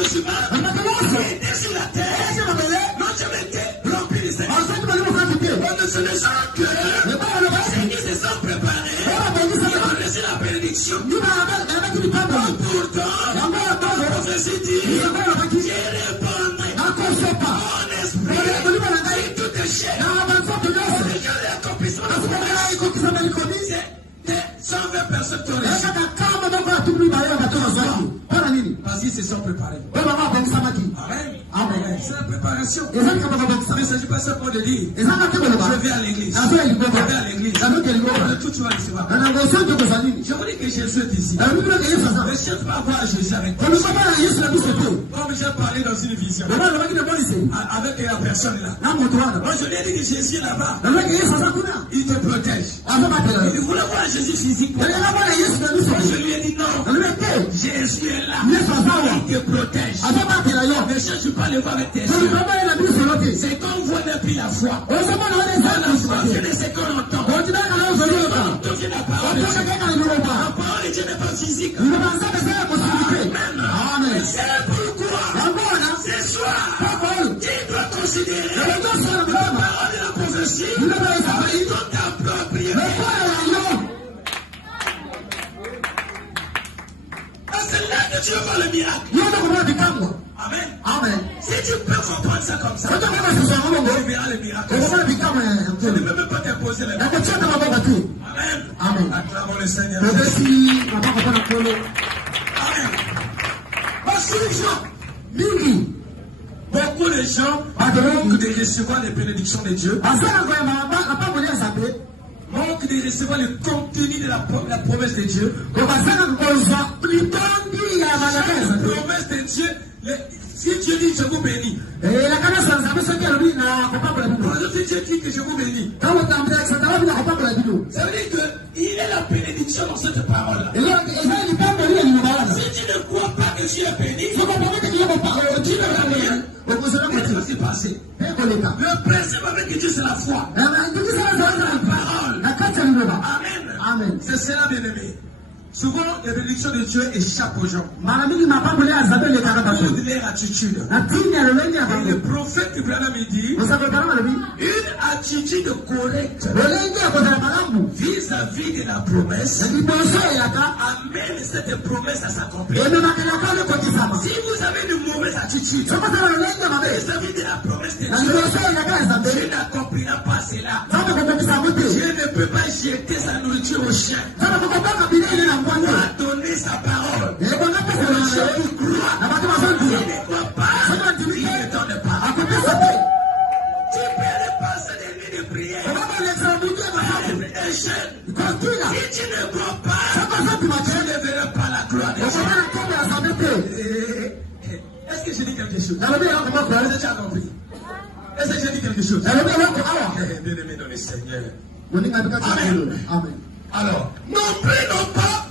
êtres humains qui étaient sur la terre n'ont jamais été remplis de Seigneur. Ce ne sont que ceux qui se sont préparés, qui ont reçu la bénédiction. Pourtant, la prophétie dit, Dieu répond, mon esprit, si tout est cher, déjà l'accomplissement de la promesse, c'est 120 personnes qui ont reçu. Parce qu'ils se sont préparés. Amen. Amen. C'est la préparation. Mais il ne s'agit pas seulement de dire je vais à l'église. Je vais à l'église. Tout tu vas recevoir. Je vous dis que Jésus est ici. Ne cherche pas à voir Jésus avec toi. Comme j'ai parlé dans une vision avec la personne là. Moi je lui ai dit que Jésus est là-bas. Il te protège. Il voulait voir Jésus physiquement. Moi je lui ai dit non. Jésus est là. Il te protège. Ne cherche pas à le voir avec tes yeux. C'est qu'on voit depuis la foi. La foi, c'est ce qu'on entend. On entend la parole de Dieu. La parole de Dieu n'est pas physique. Amen. C'est pourquoi ce soir, tu dois considérer la parole de la prophétie dans ta propriété. C'est là que tu vas voir le miracle. Amen. Amen. Si tu peux comprendre ça comme ça, tu verras le miracle. Tu ne peux même pas t'imposer les mains. Amen. Amen. Acclamons le Seigneur. Amen. Parce que les gens, beaucoup de gens manquent de recevoir les bénédictions de Dieu. Manque de recevoir le contenu de la promesse de Dieu. La promesse de Dieu, si Dieu dit je vous bénis, si Dieu dit que je vous bénis, ça veut dire qu'il est la bénédiction dans cette parole-là. Si tu ne crois pas que Dieu est béni, tu ne vas rien. Qu'est-ce qui va se passer? Le principe avec Dieu, c'est la foi. La parole. Amen. C'est cela, bien-aimé. Souvent, les bénédictions de Dieu échappent aux gens. Pour leur attitude. Et le prophète Ibrahim dit une attitude correcte vis-à-vis de la promesse amène cette promesse à s'accomplir. Si vous avez une mauvaise attitude vis-à-vis de la promesse de Dieu, Dieu n'accomplira pas cela. Dieu ne peut pas jeter sa nourriture au chien. On a donné sa parole. Les gens qui croient, qui ne croient pas, qui ne donnent pas. Tu peux passer des nuits de prière. Si tu ne crois pas, tu ne verras pas la gloire de Dieu. Est-ce que j'ai dit quelque chose? Est-ce que tu as compris? Est-ce que j'ai dit quelque chose? Bien-aimé dans le Seigneur. Amen. Alors, non plus, non pas.